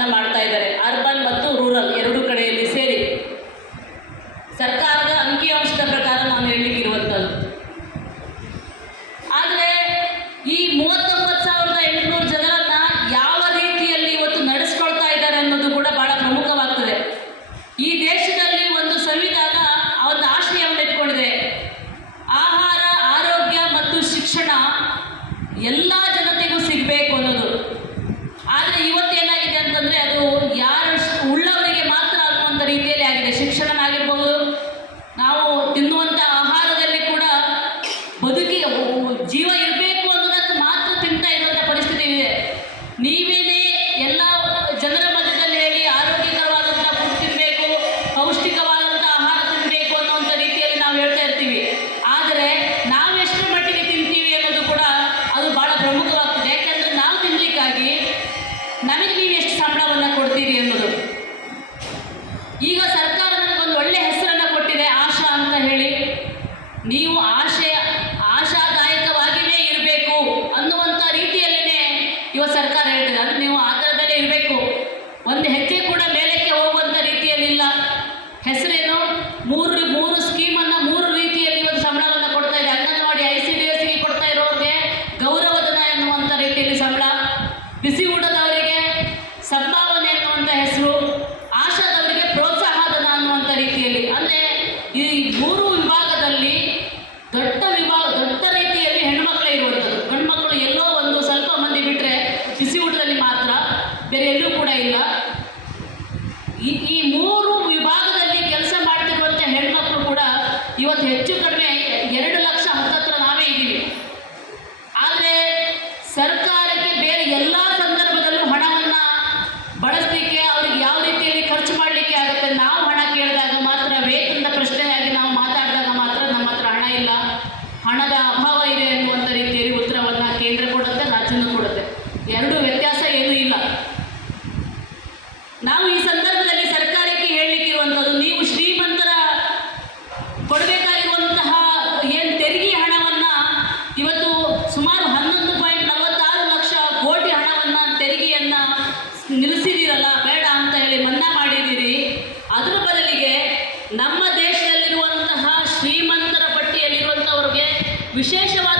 ಮಾಡ್ತಾ ಇದ್ದಾರೆ. ಅರ್ಬನ್ ಮತ್ತು ರೂರಲ್ ಎರಡು ಕಡೆಯಲ್ಲಿ ಸೇರಿ. ಸರ್ಕಾರದ ಅಂಕಿಅಂಶದ ಪ್ರಕಾರ ನಾನು ಹೇಳಲಿಕ್ಕೆ ಇರುವಂಥದ್ದು ಆದರೆ ಈ ಮೂವತ್ತೊಂಬತ್ತು ಸಾವಿರದ ಎಂಟುನೂರು ಜನರನ್ನ ಯಾವ ರೀತಿಯಲ್ಲಿ ಇವತ್ತು ನಡೆಸ್ಕೊಳ್ತಾ ಇದ್ದಾರೆ ಅನ್ನೋದು ಕೂಡ ಬಹಳ ಪ್ರಮುಖವಾಗ್ತದೆ. ಈ ದೇಶದಲ್ಲಿ ಒಂದು ಸಂವಿಧಾನ ಒಂದು ಆಶ್ರಯವನ್ನು ಇಟ್ಕೊಂಡಿದೆ. ಆಹಾರ, ಆರೋಗ್ಯ ಮತ್ತು ಶಿಕ್ಷಣ ಎಲ್ಲಾ ಇವತ್ತು ಸರ್ಕಾರ ಹೇಳ್ತಿದೆ ಅಂದ್ರೆ ನೀವು ಆಧಾರದಲ್ಲೇ ಇರಬೇಕು. ಒಂದು ಹೆಜ್ಜೆ ಕೂಡ ಮೇಲಕ್ಕೆ ಹೋಗುವಂಥ ರೀತಿಯಲ್ಲಿಲ್ಲ. ಹೆಸರೇನು? ಮೂರು ಸುಮಾರು ಹನ್ನೊಂದು ಪಾಯಿಂಟ್ ನಲವತ್ತಾರು ಲಕ್ಷ ಕೋಟಿ ಹಣವನ್ನ ತೆರಿಗೆಯನ್ನ ನಿಲ್ಲಿಸಿದಿರಲ್ಲ, ಬೇಡ ಅಂತ ಹೇಳಿ ಮನ್ನಾ ಮಾಡಿದ್ದೀರಿ. ಅದರ ಬದಲಿಗೆ ನಮ್ಮ ದೇಶದಲ್ಲಿರುವಂತಹ ಶ್ರೀಮಂತರ ಪಟ್ಟಿಯಲ್ಲಿರುವಂಥವ್ರಿಗೆ ವಿಶೇಷವಾಗಿ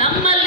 Number.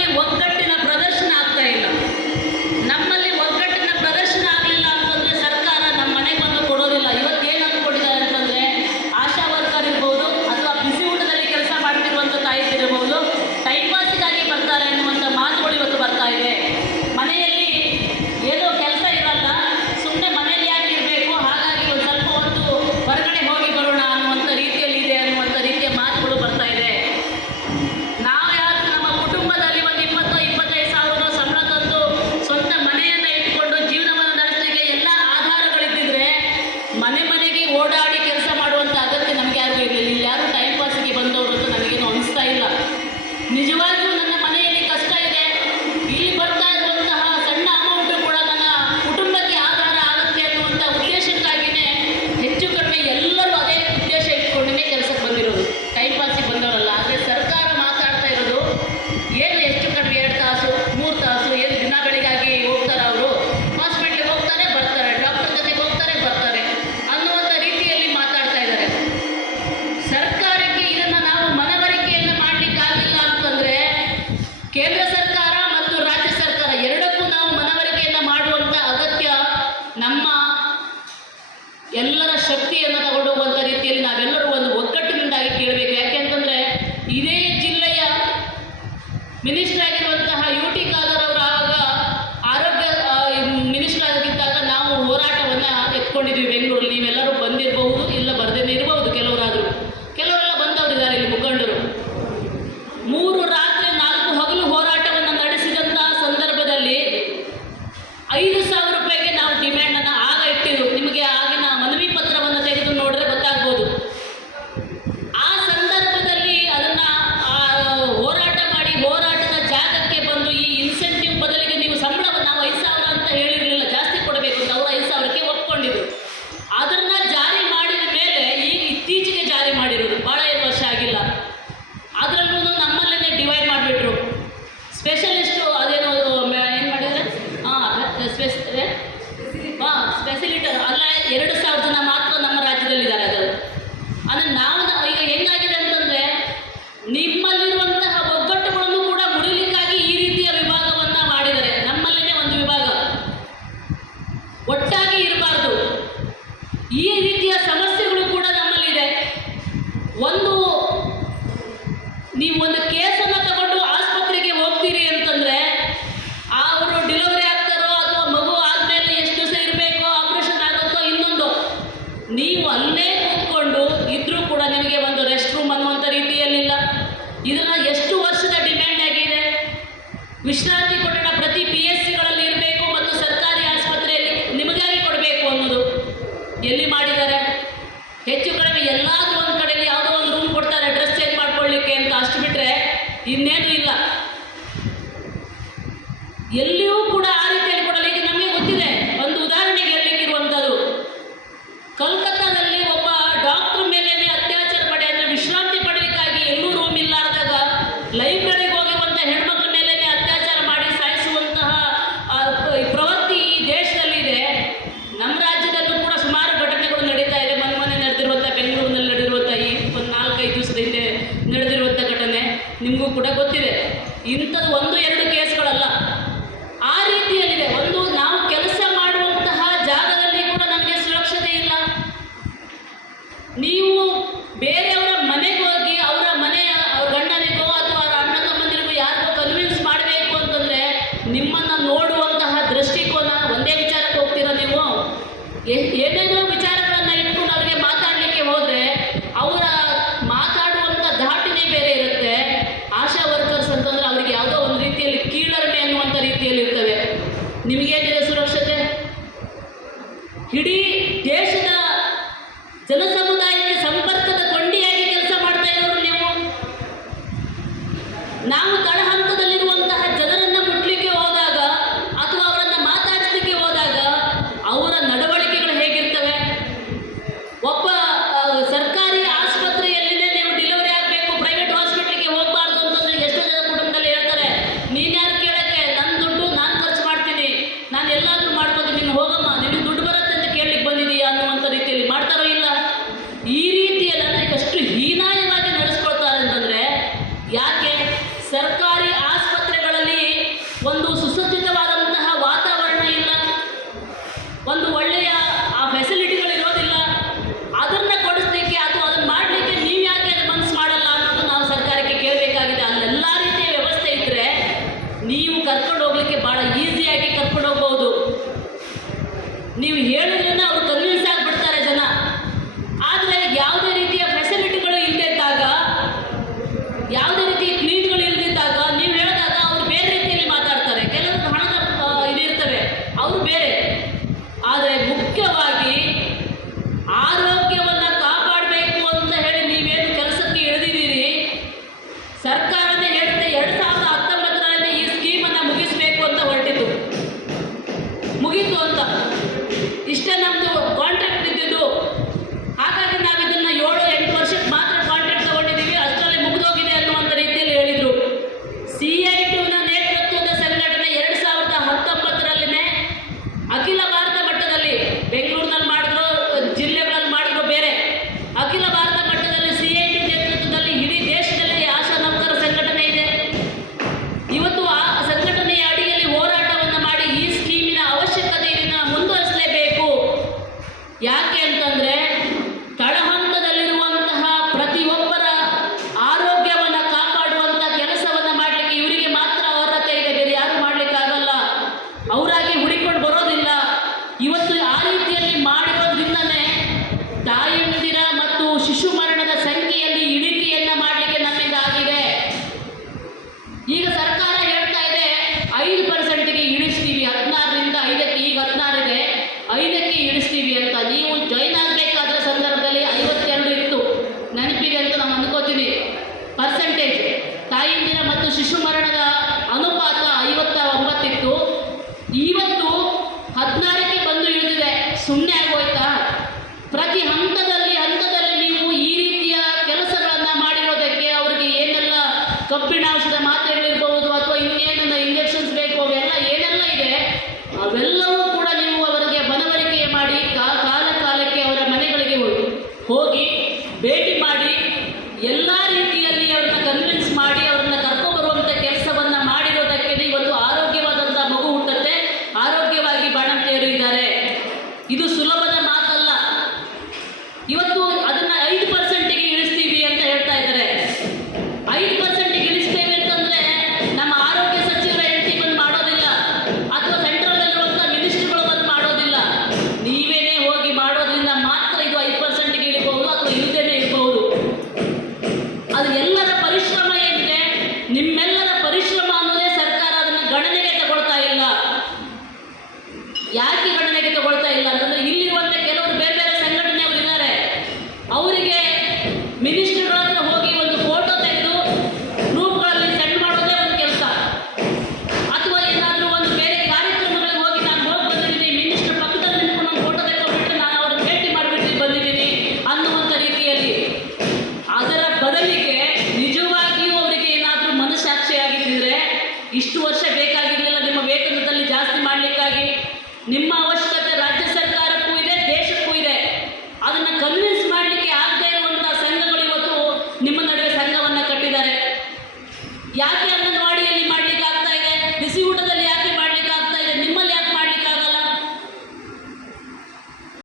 ಕೂತ್ಕೊಂಡಿದ್ವಿ ಬೆಂಗಳೂರು ನೀವೆಲ್ಲರೂ ಬಂದಿರಬಹುದು ಇಲ್ಲ ಬರ್ದೇನೆ ಇರಬಹುದು ಕೆಲವರಾದರೂ. ಕೆಲವರೆಲ್ಲ ಬಂದವರಿದ್ದಾರೆ ಇಲ್ಲಿ ಮುಖಂಡರು. ஆனால் நான் ಇನ್ನೇನು ಇಲ್ಲ. ಎಲ್ಲಿಯೂ ಕೂಡ ಆ ರೀತಿಯಲ್ಲಿ ಕೊಡಲಿಕ್ಕೆ ನಮಗೆ ಗೊತ್ತಿದೆ. ಒಂದು ಉದಾಹರಣೆಗೆ ಹೇಳಲಿಕ್ಕಿರುವಂಥದ್ದು ಕಲ್ಕತ್ತ ಕೂಡ ಗೊತ್ತಿದೆ. ಇಂಥದ್ದು ಒಂದು, ಎರಡು ಕೇಸ್ಗಳಲ್ಲ. ಆ ರೀತಿಯಲ್ಲಿದೆ. ಒಂದು, ನಾವು ಕೆಲಸ ಮಾಡುವಂತಹ ಜಾಗದಲ್ಲಿ ಕೂಡ ನಮಗೆ ಸುರಕ್ಷತೆ ಇಲ್ಲ. ನೀವು ಬೇರೆಯವರ ಮನೆಗೆ ಹೋಗಿ ಅವರ ಮನೆಯ ಅವ್ರ ಗಂಡನಿಗೋ ಅಥವಾ ಅವರ ಅಣ್ಣ ತಮ್ಮಂದಿರಿಗೂ ಯಾರಿಗೋ ಕನ್ವಿನ್ಸ್ ಮಾಡಬೇಕು ಅಂತಂದರೆ ನಿಮ್ಮನ್ನು ನೋಡುವಂತಹ ದೃಷ್ಟಿಕೋನ ಒಂದೇ ವಿಚಾರಕ್ಕೆ ಹೋಗ್ತೀರ ನೀವು? ಏನೇನೋ ವಿಚಾರಗಳನ್ನು ಇಟ್ಕೊಂಡು ಅವರಿಗೆ ಮಾತಾಡಲಿಕ್ಕೆ ಹೋದರೆ ಅವರ 因为 uy. ಯಾಕೆ ಗಣನೆಗೆ ತಗೊಳ್ತಾ ಇಲ್ಲ ಅಂತಂದ್ರೆ ಇಲ್ಲಿರುವಂತ ಕೆಲವರು ಬೇರೆ ಬೇರೆ ಸಂಘಟನೆಗಳಿದ್ದಾರೆ ಅವರಿಗೆ ಮಿನಿಸ್ಟರ್ಗಳನ್ನ ಹೋಗಿ ಒಂದು ಫೋಟೋ ತೆಗೆದು ಗ್ರೂಪ್ಗಳಲ್ಲಿ ಸೆಂಡ್ ಮಾಡೋದೇ ಒಂದು ಕೆಲಸ. ಅಥವಾ ಏನಾದರೂ ಒಂದು ಬೇರೆ ಕಾರ್ಯಕ್ರಮಗಳಿಗೆ ಹೋಗಿ ನಾನು ಹೋಗಿ ಬಂದಿದ್ದೀನಿ, ಮಿನಿಸ್ಟರ್ ಪಕ್ಕದಲ್ಲಿ ನಿಂತ್ಕೊಂಡು ಒಂದು ಫೋಟೋ ತೆಗೆದುಬಿಟ್ರೆ ನಾನು ಅವ್ರನ್ನ ಭೇಟಿ ಮಾಡಿಬಿಟ್ಟು ಬಂದಿದ್ದೀನಿ ಅನ್ನುವಂಥ ರೀತಿಯಲ್ಲಿ. ಅದರ ಬದಲಿಗೆ ನಿಜವಾಗಿಯೂ ಅವರಿಗೆ ಏನಾದರೂ ಮನಸ್ಸಾಕ್ಷಿಯಾಗಿದ್ದರೆ ಇಷ್ಟು ವರ್ಷ